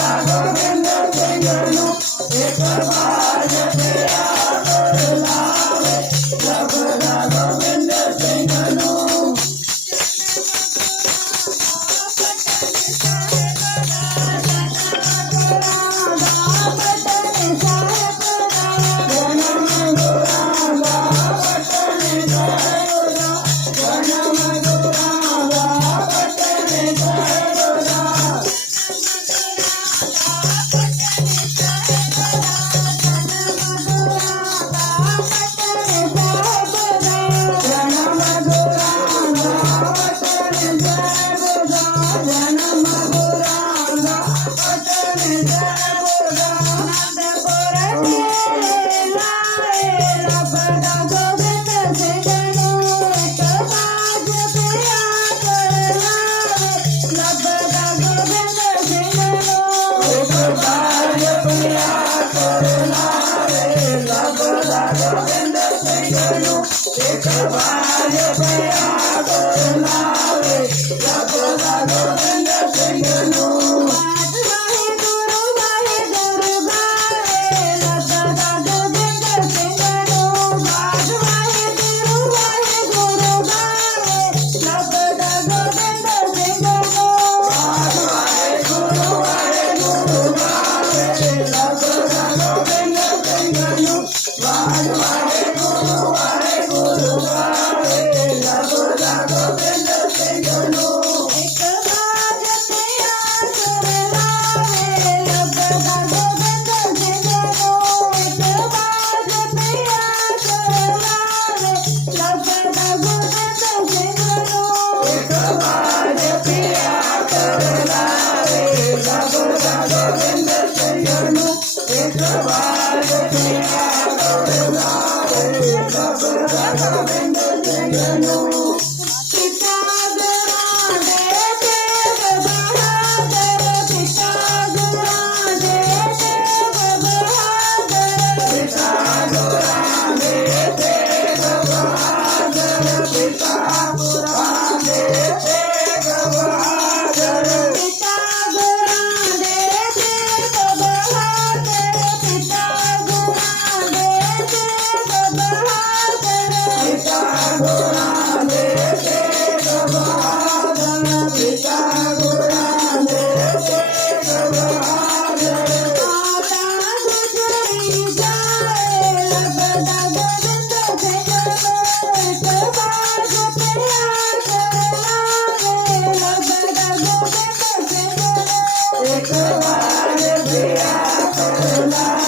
I'm not a man, not a man, not Baba, Baba, Baba, you, Baba, Yeah.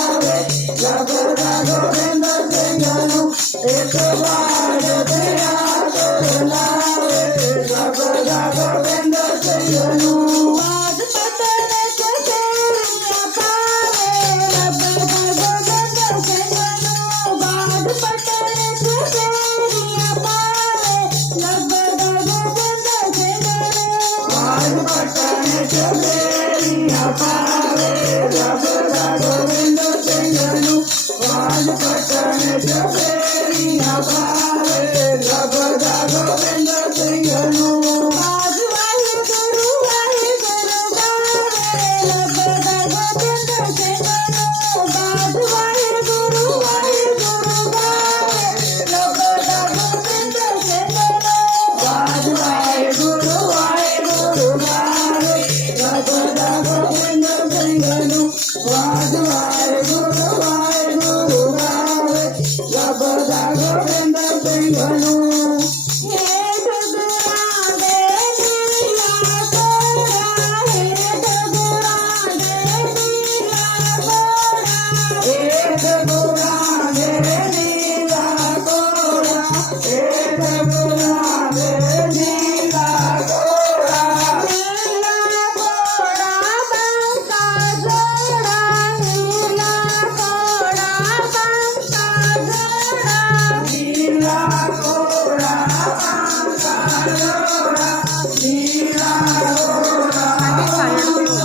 Oh.